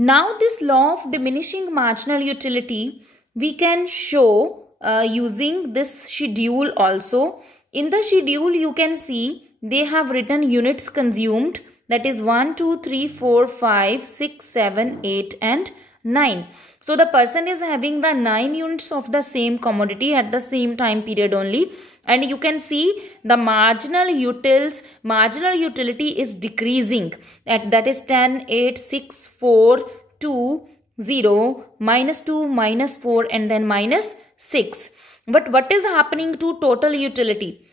Now this law of diminishing marginal utility we can show using this schedule also. In the schedule you can see they have written units consumed, that is 1, 2, 3, 4, 5, 6, 7, 8 and 9. So the person is having the 9 units of the same commodity at the same time period only, and you can see the marginal utility is decreasing, that is 10, 8, 6, 4, 2, 0, minus 2, minus 4 and then minus 6. But what is happening to total utility?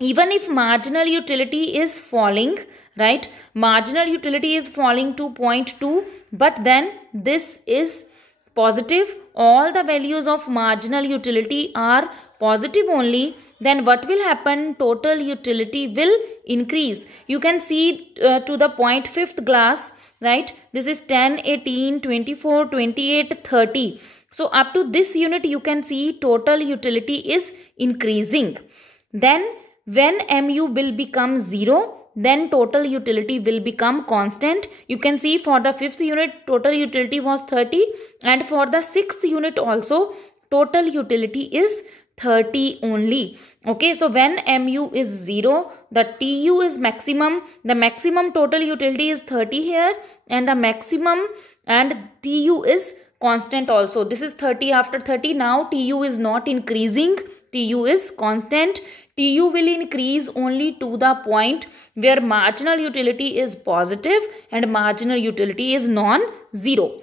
Even if marginal utility is falling, right, marginal utility is falling to 0.2, but then this is positive, all the values of marginal utility are positive only, then what will happen? Total utility will increase. You can see to the 0.5th glass, right, this is 10, 18, 24, 28, 30. So up to this unit you can see total utility is increasing. Then when mu will become 0, then total utility will become constant. You can see for the 5th unit total utility was 30, and for the 6th unit also total utility is 30 only. Okay, so when mu is 0, the TU is maximum. The maximum total utility is 30 here, and the maximum and TU is constant also. This is 30 after 30. Now TU is not increasing, TU is constant. TU will increase only to the point where marginal utility is positive and marginal utility is non-zero.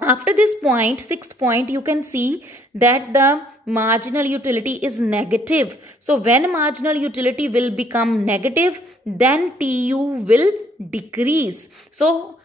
After this point, 6th point, you can see that the marginal utility is negative. So when marginal utility will become negative, then TU will decrease. So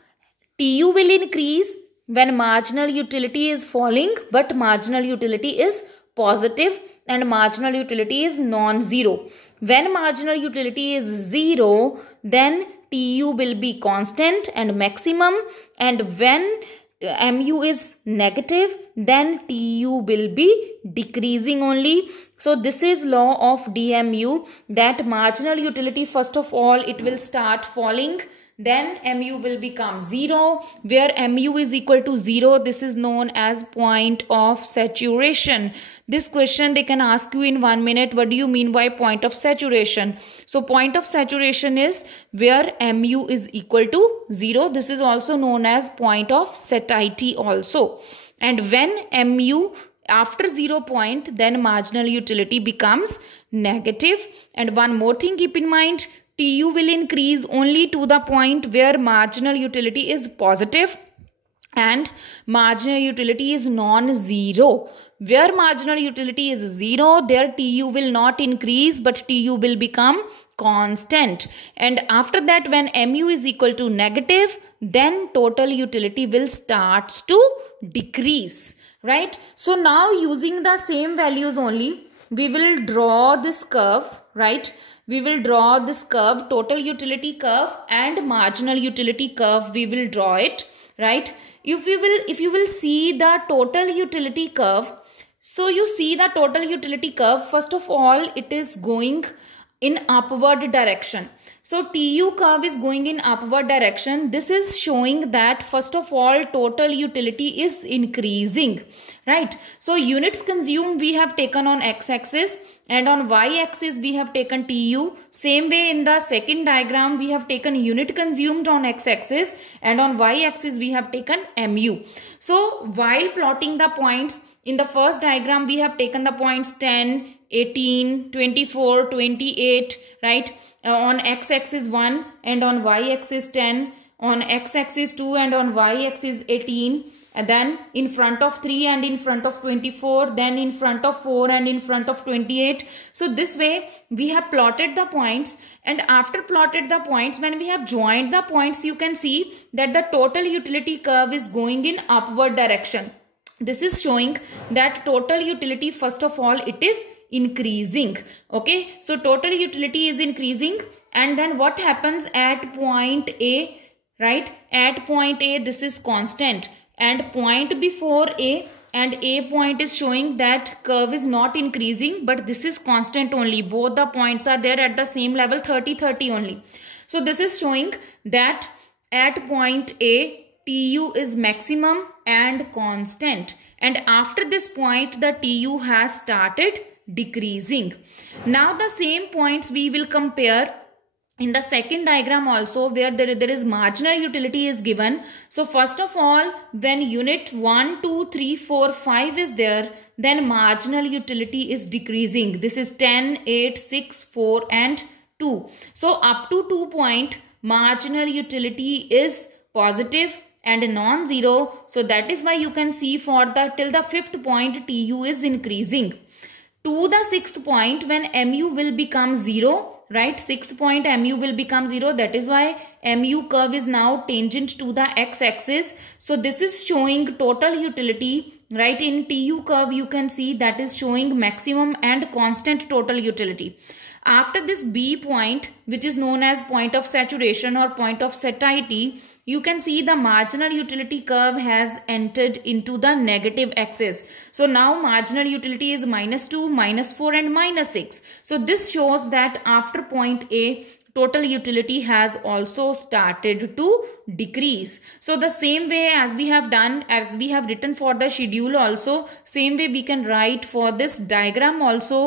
TU will increase when marginal utility is falling, but marginal utility is positive and marginal utility is non-zero. When marginal utility is 0, then TU will be constant and maximum, and when mu is negative, then TU will be decreasing only. So this is law of DMU, that marginal utility first of all it will start falling, then mu will become 0. Where mu is equal to 0, this is known as point of saturation. This question they can ask you in 1 minute. What do you mean by point of saturation? So point of saturation is where mu is equal to 0. This is also known as point of satiety also. And when mu after 0 point, then marginal utility becomes negative. And one more thing keep in mind, TU will increase only to the point where marginal utility is positive and marginal utility is non-zero. Where marginal utility is 0, there TU will not increase, but TU will become constant. And after that, when mu is equal to negative, then total utility will start to decrease, right? So now using the same values only, we will draw this curve, right? We will draw this curve, total utility curve and marginal utility curve. We will draw it, right? If you will see the total utility curve, so you see the total utility curve, first of all, it is going in upward direction. So TU curve is going in upward direction. This is showing that first of all total utility is increasing, right? So units consumed we have taken on x-axis, and on y-axis we have taken TU. Same way in the second diagram we have taken unit consumed on x-axis, and on y-axis we have taken mu. So while plotting the points, in the first diagram we have taken the points 10, 18, 24, 28, right? On x-axis 1 and on y-axis 10, on x-axis 2 and on y-axis 18, and then in front of 3 and in front of 24, then in front of 4 and in front of 28. So this way we have plotted the points, and after plotted the points, when we have joined the points, you can see that the total utility curve is going in upward direction. This is showing that total utility, first of all, it is increasing. Okay, so total utility is increasing, and then what happens at point A, right? At point A, this is constant, and point before A and A point is showing that curve is not increasing, but this is constant only. Both the points are there at the same level, 30, 30 only. So this is showing that at point A, TU is maximum and constant, and after this point the TU has started decreasing. Now the same points we will compare in the second diagram also, where there is marginal utility is given. So first of all, when unit 1, 2, 3, 4, 5 is there, then marginal utility is decreasing. This is 10, 8, 6, 4 and 2. So up to 2 point, marginal utility is positive and non-zero. So that is why you can see for the till the 5th point TU is increasing. To the 6th point, when MU will become 0, right, 6th point MU will become 0. That is why MU curve is now tangent to the x-axis. So this is showing total utility, right? In TU curve you can see that is showing maximum and constant total utility. After this B point, which is known as point of saturation or point of satiety, you can see the marginal utility curve has entered into the negative axis. So now marginal utility is -2, -4 and -6. So this shows that after point A, total utility has also started to decrease. So the same way as we have done, as we have written for the schedule also, same way we can write for this diagram also,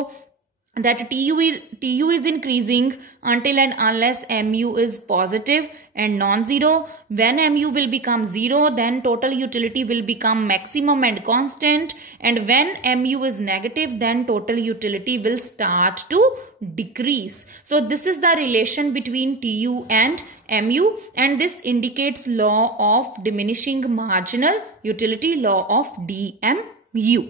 that TU is increasing until and unless MU is positive and non-zero. When MU will become 0, then total utility will become maximum and constant, and when MU is negative, then total utility will start to decrease. So this is the relation between TU and MU, and this indicates law of diminishing marginal utility, law of DMU.